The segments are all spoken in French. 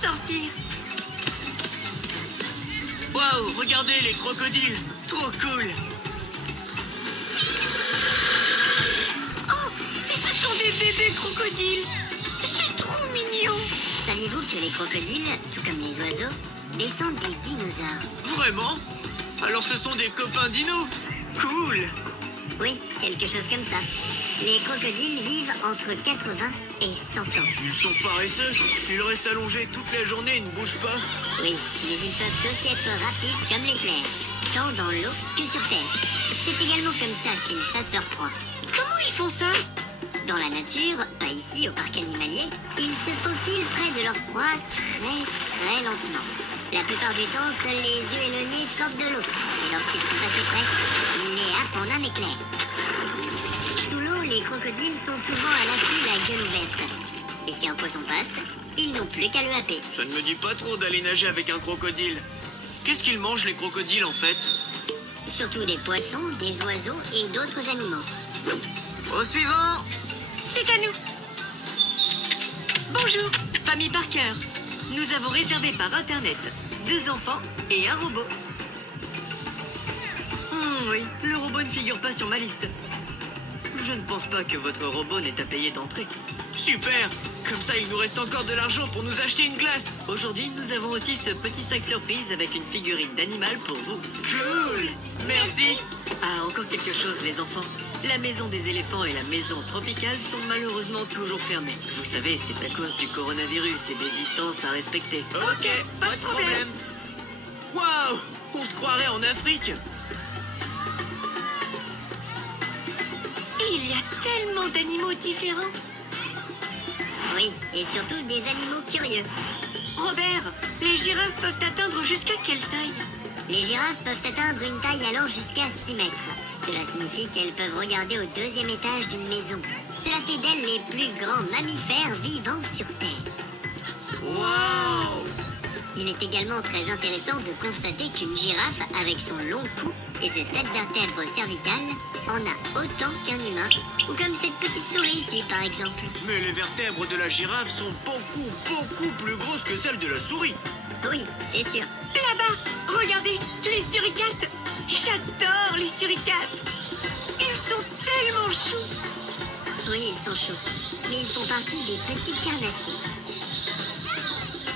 sortir. Waouh, regardez les crocodiles. Trop cool. Oh, ce sont des bébés crocodiles. C'est trop mignon. Saviez-vous que les crocodiles, tout comme les oiseaux, descendent des dinosaures? Vraiment? Alors ce sont des copains dinos. Cool. Oui, quelque chose comme ça. Les crocodiles vivent entre 80 et 100 ans. Ils sont paresseux. Ils restent allongés toute la journée et ne bougent pas. Oui, mais ils peuvent aussi être rapides comme l'éclair, tant dans l'eau que sur terre. C'est également comme ça qu'ils chassent leurs proies. Comment ils font ça? Dans la nature, pas ici au parc animalier, ils se faufilent près de leur proie très lentement. La plupart du temps, seuls les yeux et le nez sortent de l'eau. Et lorsqu'ils sont assez près, ils les happent en un éclair. Sous l'eau, les crocodiles sont souvent à l'affût, la gueule ouverte. Et si un poisson passe, ils n'ont plus qu'à le happer. Ça ne me dit pas trop d'aller nager avec un crocodile. Qu'est-ce qu'ils mangent les crocodiles en fait? Surtout des poissons, des oiseaux et d'autres animaux. Au suivant. C'est à nous. Bonjour, famille Parker. Nous avons réservé par Internet 2 enfants et un robot. Oui, le robot ne figure pas sur ma liste. Je ne pense pas que votre robot n'ait à payer d'entrée. Super. Comme ça, il nous reste encore de l'argent pour nous acheter une glace. Aujourd'hui, nous avons aussi ce petit sac surprise avec une figurine d'animal pour vous. Cool. Merci. Ah, encore quelque chose, les enfants. La maison des éléphants et la maison tropicale sont malheureusement toujours fermées. Vous savez, c'est à cause du coronavirus et des distances à respecter. Ok, pas de problème. Waouh, on se croirait en Afrique. Et il y a tellement d'animaux différents. Oui, et surtout des animaux curieux. Robert, les girafes peuvent atteindre jusqu'à quelle taille? Les girafes peuvent atteindre une taille allant jusqu'à 6 mètres. Cela signifie qu'elles peuvent regarder au 2e étage d'une maison. Cela fait d'elles les plus grands mammifères vivants sur Terre. Waouh. Il est également très intéressant de constater qu'une girafe, avec son long cou et ses 7 vertèbres cervicales, en a autant qu'un humain, ou comme cette petite souris ici par exemple. Mais les vertèbres de la girafe sont beaucoup plus grosses que celles de la souris. Oui, c'est sûr. Là-bas, regardez, les suricates. J'adore les suricates. Ils sont tellement choux. Oui, ils sont chauds, mais ils font partie des petits carnassiers.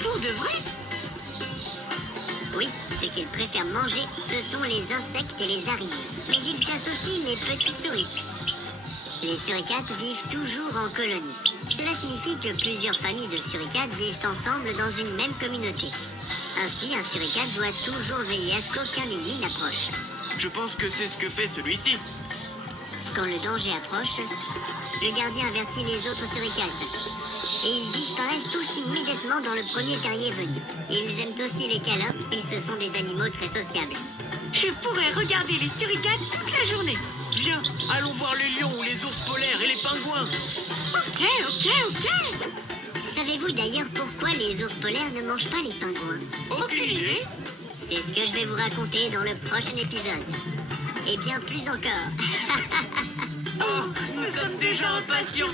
Pour de vrai? Oui, ce qu'ils préfèrent manger, ce sont les insectes et les araignées. Mais ils chassent aussi les petites souris. Les suricates vivent toujours en colonie. Cela signifie que plusieurs familles de suricates vivent ensemble dans une même communauté. Ainsi, un suricate doit toujours veiller à ce qu'aucun ennemi n'approche. Je pense que c'est ce que fait celui-ci. Quand le danger approche, le gardien avertit les autres suricates. Et ils disparaissent tous immédiatement dans le premier terrier venu. Ils aiment aussi les câlins et ce sont des animaux très sociables. Je pourrais regarder les suricates toute la journée. Viens, allons voir les lions ou les ours polaires et les pingouins. Ok. Savez-vous d'ailleurs pourquoi les ours polaires ne mangent pas les pingouins? Aucune idée. C'est ce que je vais vous raconter dans le prochain épisode. Et bien plus encore. Oh, nous sommes déjà impatients.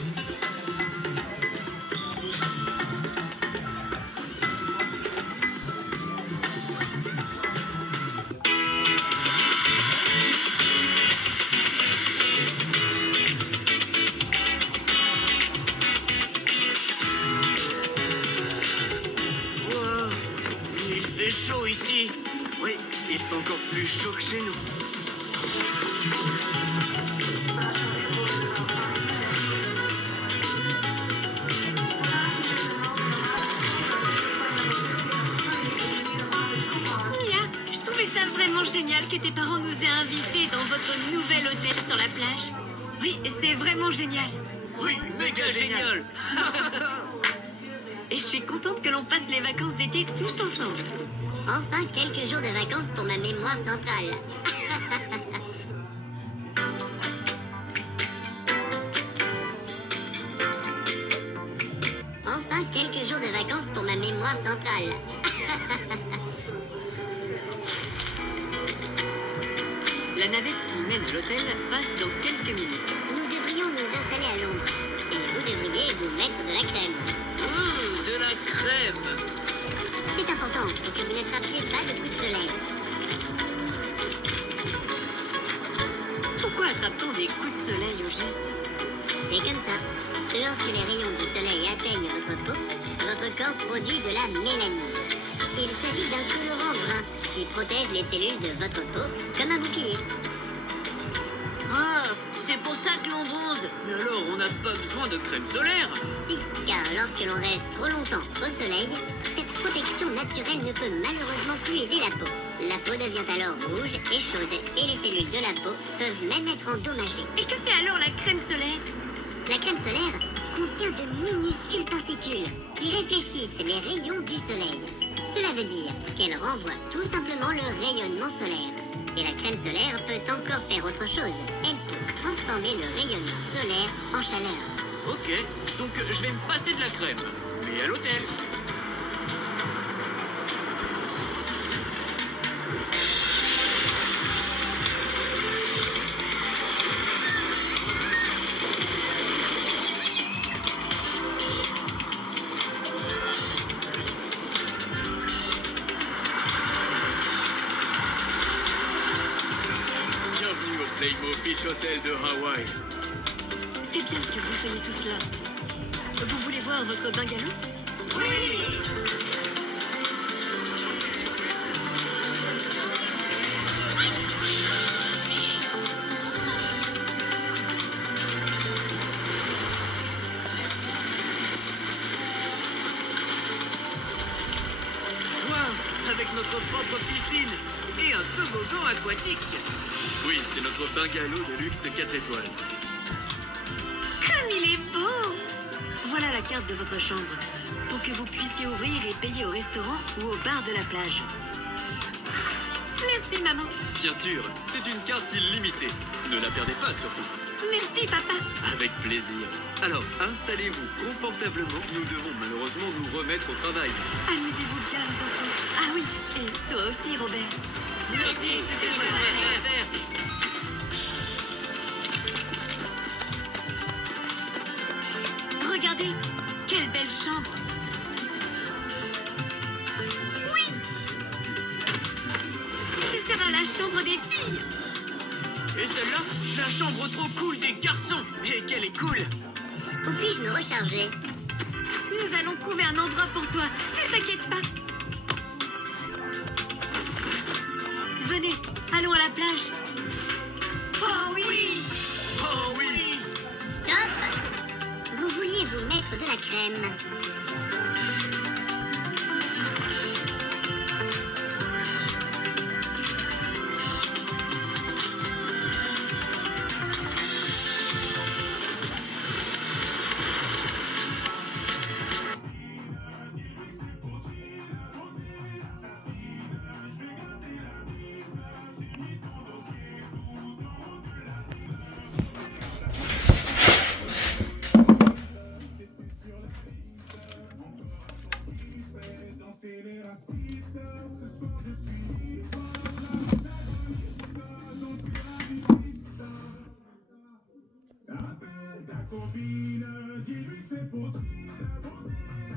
Wow, il fait chaud ici. Oui, il fait encore plus chaud que chez nous. Mia, je trouvais ça vraiment génial que tes parents nous aient invités dans votre nouvel hôtel sur la plage. Oui, c'est vraiment génial. Oui, méga génial. Et je suis contente que l'on passe les vacances d'été tous ensemble. Enfin, quelques jours de vacances pour ma mémoire centrale. Enfin, quelques jours de vacances pour ma mémoire centrale. La navette qui mène à l'hôtel passe dans quelques minutes. Nous devrions nous installer à l'ombre. Et vous devriez vous mettre de la crème. De la crème. C'est important pour que vous n'attrapiez pas de coups de soleil. Pourquoi attrape-t-on des coups de soleil au juste? C'est comme ça. Lorsque les rayons du soleil atteignent votre peau, votre corps produit de la mélanine. Il s'agit d'un colorant brun qui protège les cellules de votre peau comme un bouclier. Ah, c'est pour ça que l'on bronze. Mais alors, on n'a pas besoin de crème solaire. Si, car lorsque l'on reste trop longtemps au soleil, cette protection naturelle ne peut malheureusement plus aider la peau. La peau devient alors rouge et chaude et les cellules de la peau peuvent même être endommagées. Et que fait alors la crème solaire? La crème solaire contient de minuscules particules qui réfléchissent les rayons du soleil. Cela veut dire qu'elle renvoie tout simplement le rayonnement solaire. Et la crème solaire peut encore faire autre chose. Elle peut transformer le rayonnement solaire en chaleur. Ok, donc je vais me passer de la crème. Mais à l'hôtel. Bienvenue au Playmo Beach Hotel de Hawaï. C'est bien que vous soyez tous là. Vous voulez voir votre bungalow? Wow, avec notre propre piscine et un toboggan aquatique. Oui, c'est notre bungalow de luxe 4 étoiles. Comme il est beau! Voilà la carte de votre chambre, pour que vous puissiez ouvrir et payer au restaurant ou au bar de la plage. Merci, maman. Bien sûr, c'est une carte illimitée. Ne la perdez pas surtout. Merci, papa. Avec plaisir. Alors, installez-vous confortablement. Nous devons malheureusement nous remettre au travail. Amusez-vous bien, les enfants. Ah oui, et toi aussi, Robert. Merci, c'est vrai. Regardez, quelle belle chambre. Oui! Ce sera la chambre des filles. Et celle-là, la chambre trop cool des garçons. Et qu'elle est cool. Où puis-je me recharger? Nous allons trouver un endroit pour toi. Ne t'inquiète pas. Venez, allons à la plage. Oh oui! Oh oui. Stop! Vous vouliez vous mettre de la crème.